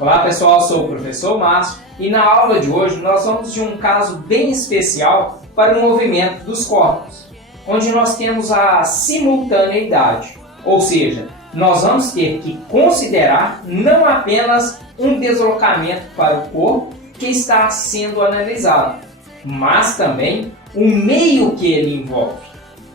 Olá pessoal, sou o professor Márcio e na aula de hoje nós vamos de um caso bem especial para o movimento dos corpos, onde nós temos a simultaneidade, ou seja, nós vamos ter que considerar não apenas um deslocamento para o corpo que está sendo analisado, mas também o meio que ele envolve.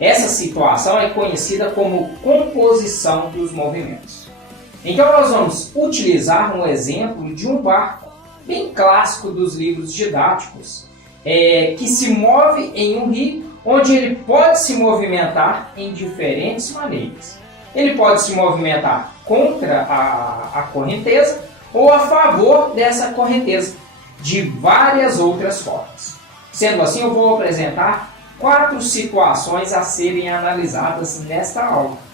Essa situação é conhecida como composição dos movimentos. Então nós vamos utilizar um exemplo de um barco bem clássico dos livros didáticos, que se move em um rio, onde ele pode se movimentar em diferentes maneiras. Ele pode se movimentar contra a correnteza ou a favor dessa correnteza, de várias outras formas. Sendo assim, eu vou apresentar 4 situações a serem analisadas nesta aula.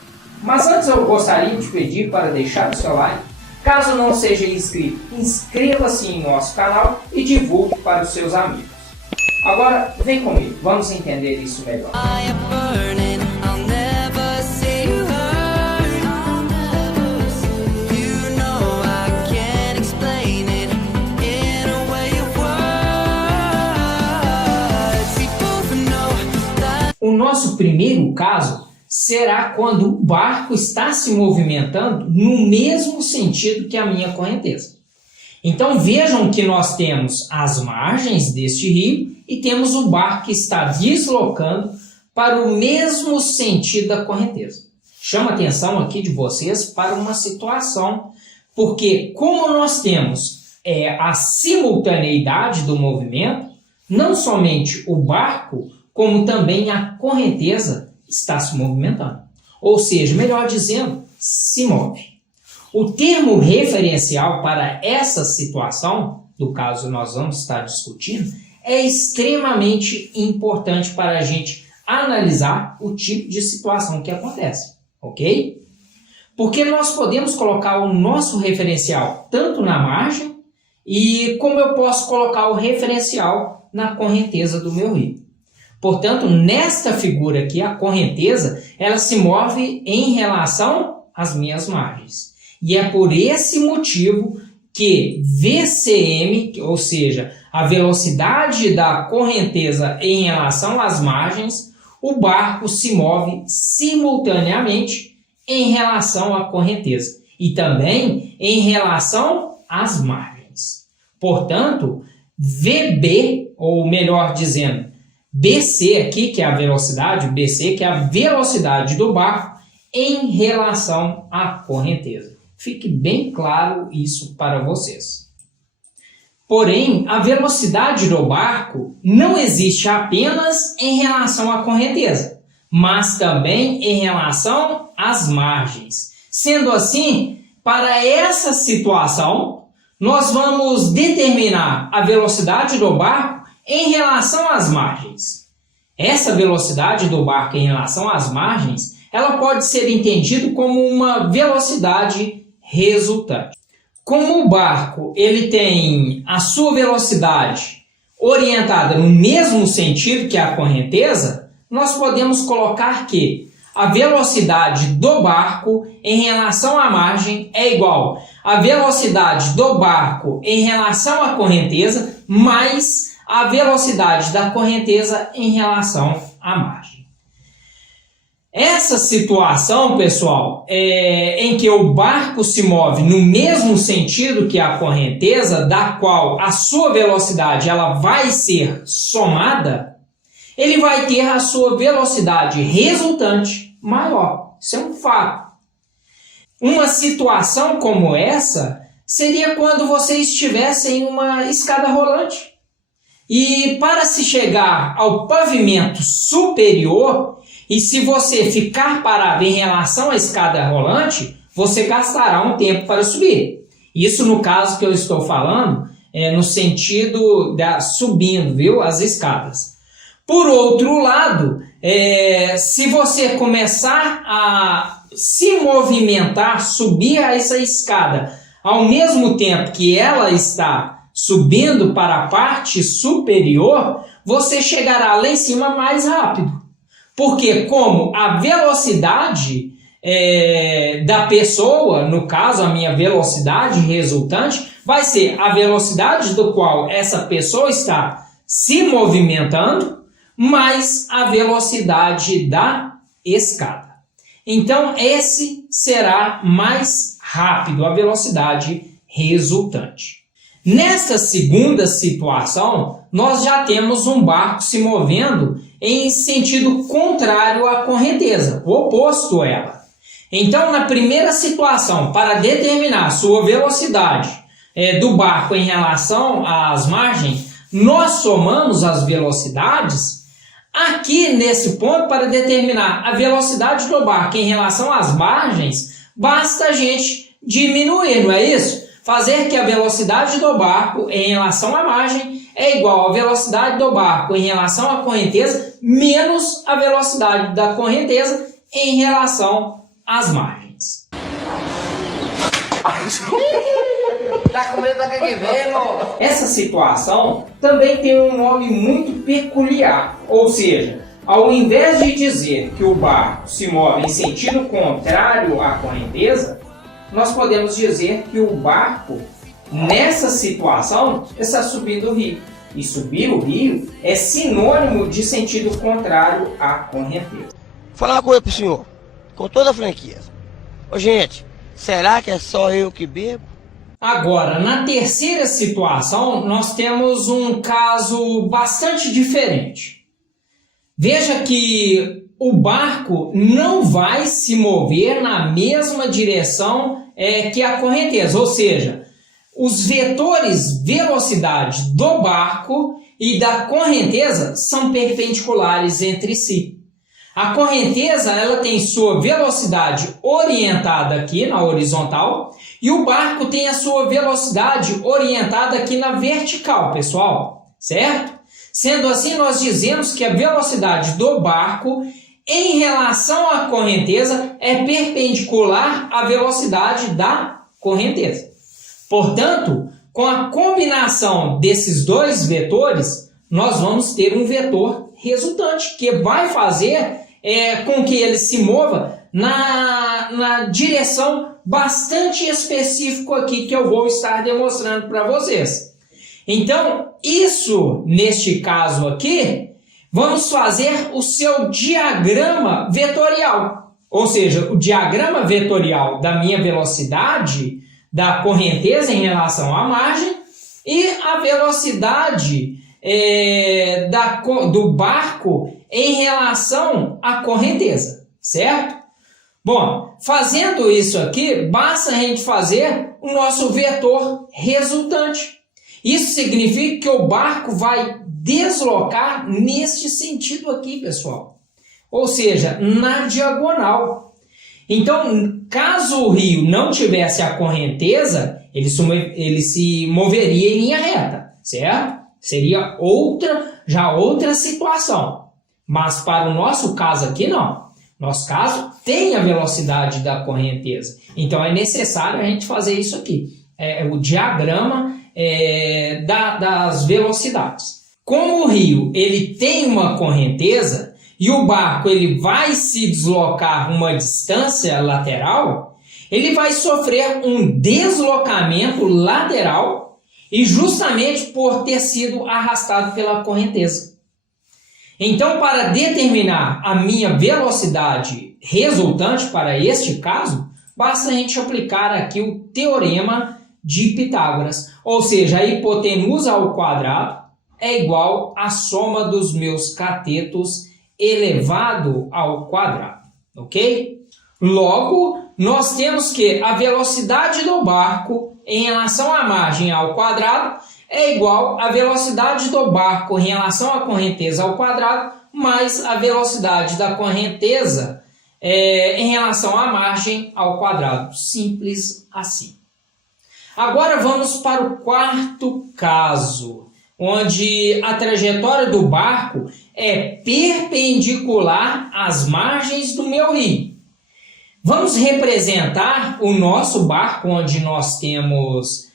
Mas antes eu gostaria de pedir para deixar o seu like. Caso não seja inscrito, inscreva-se em nosso canal e divulgue para os seus amigos. Agora, vem comigo, vamos entender isso melhor. O nosso primeiro caso será quando o barco está se movimentando no mesmo sentido que a minha correnteza. Então vejam que nós temos as margens deste rio e temos o barco que está deslocando para o mesmo sentido da correnteza. Chama a atenção aqui de vocês para uma situação, porque como nós temos a simultaneidade do movimento, não somente o barco, como também a correnteza está se movimentando. Ou seja, melhor dizendo, se move. O termo referencial para essa situação, do caso nós vamos estar discutindo, é extremamente importante para a gente analisar o tipo de situação que acontece, ok? Porque nós podemos colocar o nosso referencial tanto na margem e como eu posso colocar o referencial na correnteza do meu rio. Portanto, nesta figura aqui, a correnteza, ela se move em relação às minhas margens. E é por esse motivo que VCM, ou seja, a velocidade da correnteza em relação às margens, o barco se move simultaneamente em relação à correnteza e também em relação às margens. Portanto, VB, ou melhor dizendo, BC aqui, que é a velocidade, BC, que é a velocidade do barco em relação à correnteza. Fique bem claro isso para vocês. Porém, a velocidade do barco não existe apenas em relação à correnteza, mas também em relação às margens. Sendo assim, para essa situação, nós vamos determinar a velocidade do barco em relação às margens. Essa velocidade do barco em relação às margens, ela pode ser entendida como uma velocidade resultante. Como o barco ele tem a sua velocidade orientada no mesmo sentido que a correnteza, nós podemos colocar que a velocidade do barco em relação à margem é igual à velocidade do barco em relação à correnteza mais a velocidade da correnteza em relação à margem. Essa situação, pessoal, em que o barco se move no mesmo sentido que a correnteza, da qual a sua velocidade ela vai ser somada, ele vai ter a sua velocidade resultante maior. Isso é um fato. Uma situação como essa seria quando você estivesse em uma escada rolante. E para se chegar ao pavimento superior, e se você ficar parado em relação à escada rolante, você gastará um tempo para subir. Isso no caso que eu estou falando, no sentido subindo, viu, as escadas. Por outro lado, se você começar a se movimentar, subir essa escada, ao mesmo tempo que ela está subindo para a parte superior, você chegará lá em cima mais rápido. Porque como a velocidade da pessoa, no caso a minha velocidade resultante, vai ser a velocidade do qual essa pessoa está se movimentando, mais a velocidade da escada. Então, esse será mais rápido, a velocidade resultante. Nesta segunda situação, nós já temos um barco se movendo em sentido contrário à correnteza, oposto a ela. Então, na primeira situação, para determinar sua velocidade do barco em relação às margens, nós somamos as velocidades. Aqui, nesse ponto, para determinar a velocidade do barco em relação às margens, basta a gente diminuir, não é isso? Fazer que a velocidade do barco em relação à margem é igual à velocidade do barco em relação à correnteza menos a velocidade da correnteza em relação às margens. Essa situação também tem um nome muito peculiar, ou seja, ao invés de dizer que o barco se move em sentido contrário à correnteza, nós podemos dizer que o barco, nessa situação, está subindo o rio. E subir o rio é sinônimo de sentido contrário à correnteza. Vou falar uma coisa pro senhor, com toda a franqueza. Ô gente, será que é só eu que bebo? Agora, na terceira situação, nós temos um caso bastante diferente. Veja que o barco não vai se mover na mesma direção que a correnteza, ou seja, os vetores velocidade do barco e da correnteza são perpendiculares entre si. A correnteza ela tem sua velocidade orientada aqui na horizontal e o barco tem a sua velocidade orientada aqui na vertical, pessoal, certo? Sendo assim, nós dizemos que a velocidade do barco em relação à correnteza é perpendicular à velocidade da correnteza. Portanto, com a combinação desses dois vetores, nós vamos ter um vetor resultante, que vai fazer com que ele se mova na direção bastante específica aqui que eu vou estar demonstrando para vocês. Então, isso, neste caso aqui, vamos fazer o seu diagrama vetorial. Ou seja, o diagrama vetorial da minha velocidade da correnteza em relação à margem e a velocidade do barco em relação à correnteza, certo? Bom, fazendo isso aqui, basta a gente fazer o nosso vetor resultante. Isso significa que o barco vai deslocar neste sentido aqui, pessoal. Ou seja, na diagonal. Então, caso o rio não tivesse a correnteza, ele se moveria em linha reta, certo? Seria outra situação. Mas para o nosso caso aqui, não. Nosso caso tem a velocidade da correnteza. Então, é necessário a gente fazer isso aqui. É o diagrama das velocidades. Como o rio ele tem uma correnteza e o barco ele vai se deslocar uma distância lateral, ele vai sofrer um deslocamento lateral e justamente por ter sido arrastado pela correnteza. Então, para determinar a minha velocidade resultante para este caso, basta a gente aplicar aqui o teorema de Pitágoras, ou seja, a hipotenusa ao quadrado é igual à soma dos meus catetos elevado ao quadrado, ok? Logo, nós temos que a velocidade do barco em relação à margem ao quadrado é igual à velocidade do barco em relação à correnteza ao quadrado mais a velocidade da correnteza em relação à margem ao quadrado. Simples assim. Agora vamos para o quarto caso, onde a trajetória do barco é perpendicular às margens do meu rio. Vamos representar o nosso barco, onde nós temos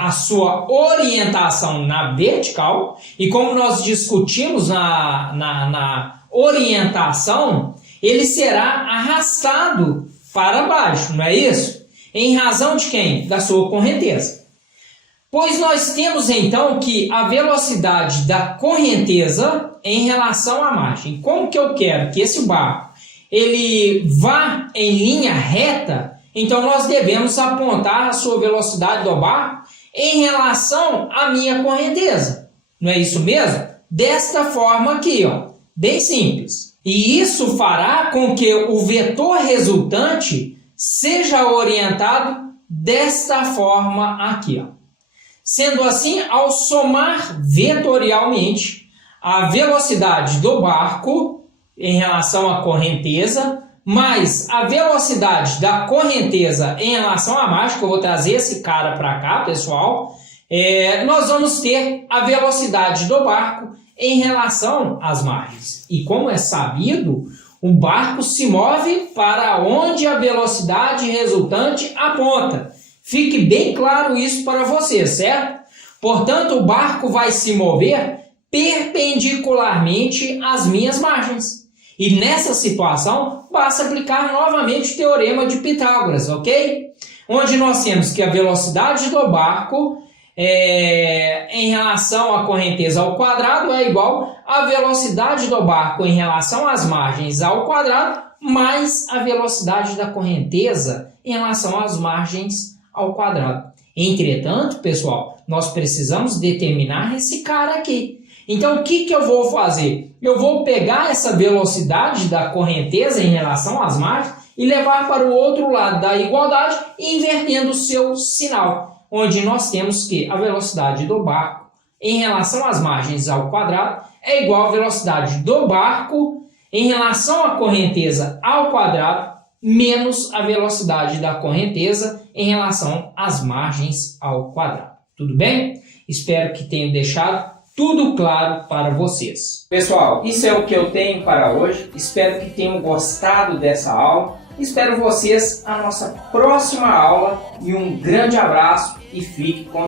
a sua orientação na vertical, e como nós discutimos na orientação, ele será arrastado para baixo, não é isso? Em razão de quem? Da sua correnteza. Pois nós temos então que a velocidade da correnteza em relação à margem. Como que eu quero que esse barco ele vá em linha reta, então nós devemos apontar a sua velocidade do barco em relação à minha correnteza. Não é isso mesmo? Desta forma aqui, ó, bem simples. E isso fará com que o vetor resultante seja orientado desta forma aqui, ó. Sendo assim, ao somar vetorialmente a velocidade do barco em relação à correnteza, mais a velocidade da correnteza em relação à margem, que eu vou trazer esse cara para cá, pessoal, nós vamos ter a velocidade do barco em relação às margens. E como é sabido, o barco se move para onde a velocidade resultante aponta. Fique bem claro isso para você, certo? Portanto, o barco vai se mover perpendicularmente às minhas margens. E nessa situação, basta aplicar novamente o teorema de Pitágoras, ok? Onde nós temos que a velocidade do barco em relação à correnteza ao quadrado é igual à velocidade do barco em relação às margens ao quadrado mais a velocidade da correnteza em relação às margens ao quadrado. Entretanto, pessoal, nós precisamos determinar esse cara aqui. Então, o que eu vou fazer? Eu vou pegar essa velocidade da correnteza em relação às margens e levar para o outro lado da igualdade, invertendo o seu sinal, onde nós temos que a velocidade do barco em relação às margens ao quadrado é igual à velocidade do barco em relação à correnteza ao quadrado menos a velocidade da correnteza em relação às margens ao quadrado. Tudo bem? Espero que tenha deixado tudo claro para vocês. Pessoal, isso é o que eu tenho para hoje. Espero que tenham gostado dessa aula. Espero vocês na nossa próxima aula e um grande abraço e fique com